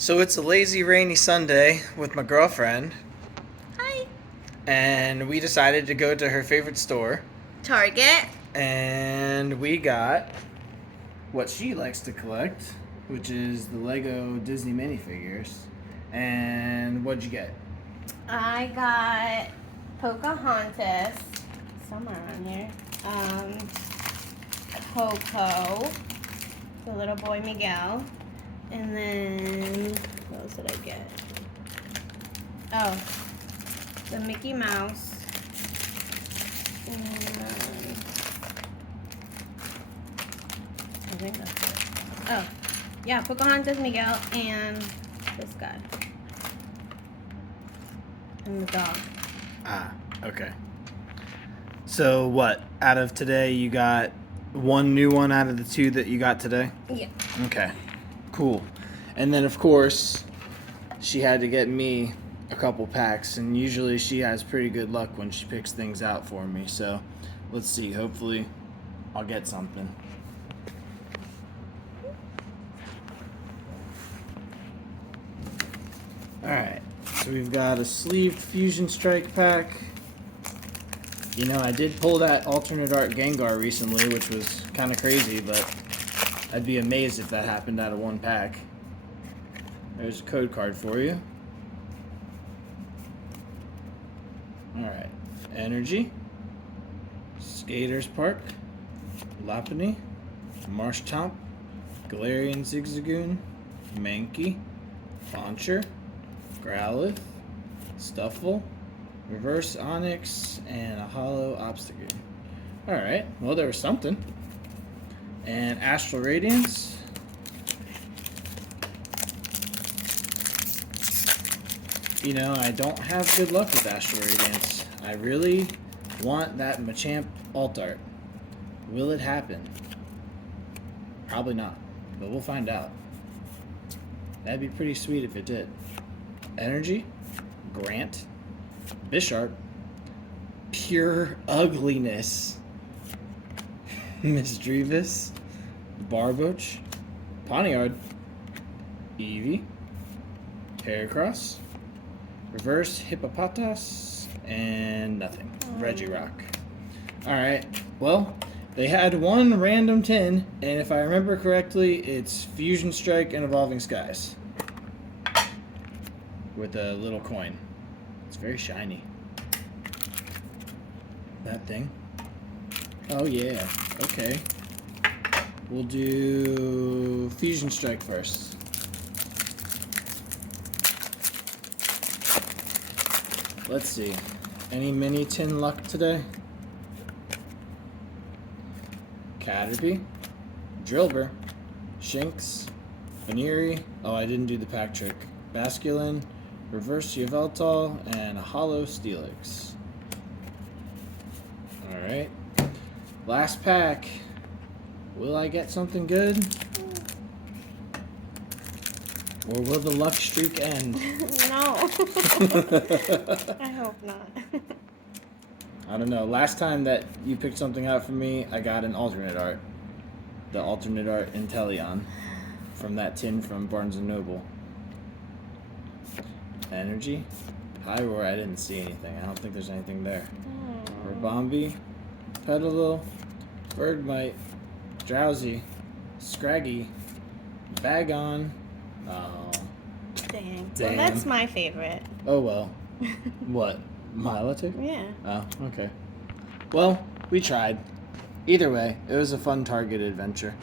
So it's a lazy, rainy Sunday with my girlfriend, Hi. and we decided to go to her favorite store, Target. and we got what she likes to collect, which is the Lego Disney minifigures. And what'd you get? I got Pocahontas. Somewhere around here. Coco. The little boy Miguel. And then, what else did I get? Oh, the Mickey Mouse. And, I think that's it. Oh, yeah, Pocahontas, Miguel, and this guy. And the dog. Ah, okay. So what? Out of today, you got one new one out of the two that you got today? Yeah. Okay, cool. And then, of course, she had to get me a couple packs, and usually she has pretty good luck when she picks things out for me. So let's see. Hopefully, I'll get something. Alright, so we've got a sleeved Fusion Strike pack. You know, I did pull that alternate art Gengar recently, which was kind of crazy, but I'd be amazed if that happened out of one pack. There's a code card for you. Alright, Energy, Skaters Park, Lopunny, Marshtomp, Galarian Zigzagoon, Mankey, Launcher, Growlithe, Stuffle, Reverse Onyx, and a Hollow Obstagoon. Alright, well there was something. And Astral Radiance. You know, I don't have good luck with Astral Radiance. I really want that Machamp alt art. Will it happen? Probably not, but we'll find out. That'd be pretty sweet if it did. Energy, Grant, Bisharp, Pure Ugliness, Misdreavus, Barboach, Pawniard, Eevee, Heracross, Reverse Hippopotas, and nothing. Regirock. Alright, well, they had one random tin, and if I remember correctly, it's Fusion Strike and Evolving Skies. With a little coin. It's very shiny. That thing. Oh yeah, okay. We'll do Fusion Strike first. Let's see. Any mini tin luck today? Caterpie, Drillbur, Shinx, Venery. Oh, I didn't do the pack trick. Basculin, Reverse Yveltal, and a Hollow Steelix. Alright. Last pack. Will I get something good? Or will the luck streak end? No. I hope not. I don't know. Last time that you picked something out for me, I got an alternate art. The alternate art Inteleon from that tin from Barnes & Noble. Energy. Hyrule, I didn't see anything. I don't think there's anything there. Rabombi, Petalil, Bergmite, Drowsy, Scraggy, Bagon. Oh. Dang. Damn. Well, that's my favorite. Oh well. What? Milotic? Yeah. Oh, okay. Well, we tried. Either way, it was a fun Target adventure.